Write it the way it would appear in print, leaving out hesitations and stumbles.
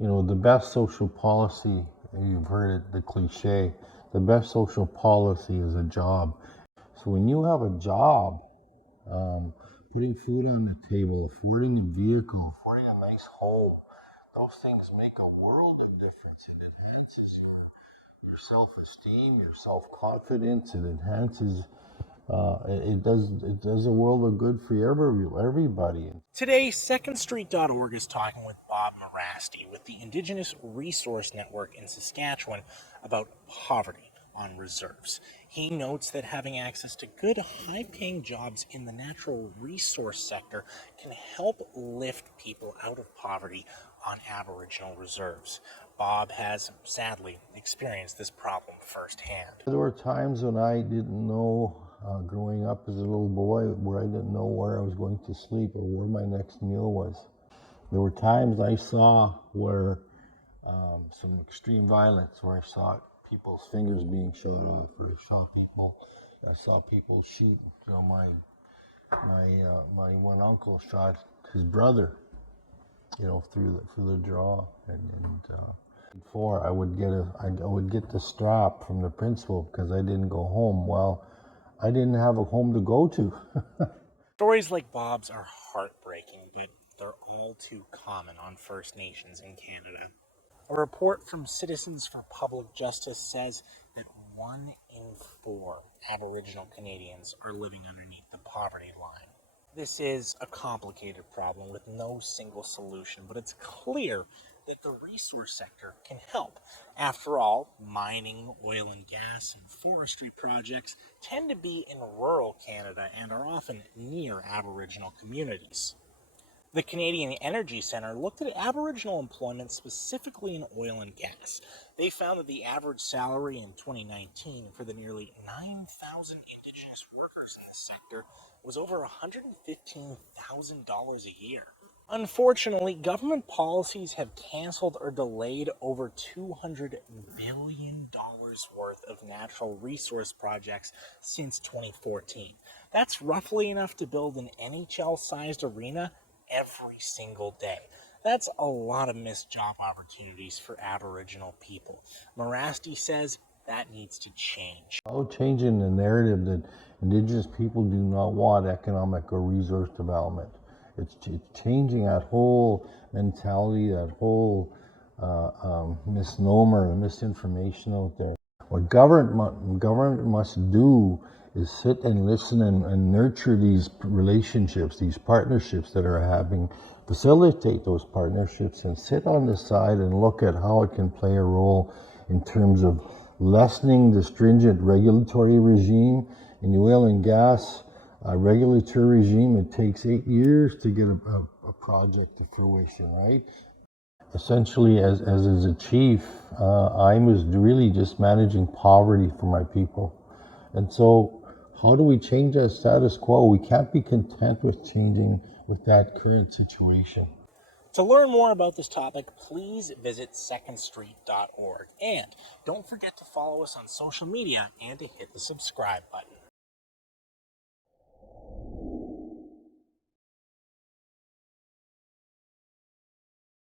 You know, the best social policy, you've heard it, the cliche, the best social policy is a job. So when you have a job, putting food on the table, affording a vehicle, affording a nice home, those things make a world of difference. It enhances your self-esteem, your self-confidence. It enhances. It does a world of good for everybody. Today, SecondStreet.org is talking with Bob Merasty with the Indigenous Resource Network in Saskatchewan about poverty on reserves. He notes that having access to good, high-paying jobs in the natural resource sector can help lift people out of poverty on Aboriginal reserves. Bob has, sadly, experienced this problem firsthand. There were times when I didn't know, growing up as a little boy, where I didn't know where I was going to sleep or where my next meal was. There were times I saw where some extreme violence, where I saw people's fingers being shot off, or I saw people shoot. You know, my one uncle shot his brother, you know, through the jaw, and before I would get the strap from the principal because I didn't go home. Well, I didn't have a home to go to. Stories like Bob's are heartbreaking, but they're all too common on First Nations in Canada. A report from Citizens for Public Justice says that 1 in 4 Aboriginal Canadians are living underneath the poverty line. This is a complicated problem with no single solution, but it's clear that the resource sector can help. After all, mining, oil and gas, and forestry projects tend to be in rural Canada and are often near Aboriginal communities. The Canadian Energy Centre looked at Aboriginal employment specifically in oil and gas. They found that the average salary in 2019 for the nearly 9,000 Indigenous workers in the sector was over $115,000 a year. Unfortunately, government policies have canceled or delayed over $200 billion worth of natural resource projects since 2014. That's roughly enough to build an NHL-sized arena every single day. That's a lot of missed job opportunities for Aboriginal people. Merasty says that needs to change. Changing the narrative that Indigenous people do not want economic or resource development. It's changing that whole mentality, that whole misnomer and misinformation out there. What government must do is sit and listen and nurture these relationships, these partnerships that are happening, facilitate those partnerships, and sit on the side and look at how it can play a role in terms of lessening the stringent regulatory regime. In the oil and gas regulatory regime, it takes 8 years to get a project to fruition, right? Essentially, as a chief, I was really just managing poverty for my people. And so, how do we change that status quo? We can't be content with changing with that current situation. To learn more about this topic, please visit secondstreet.org. And don't forget to follow us on social media and to hit the subscribe button.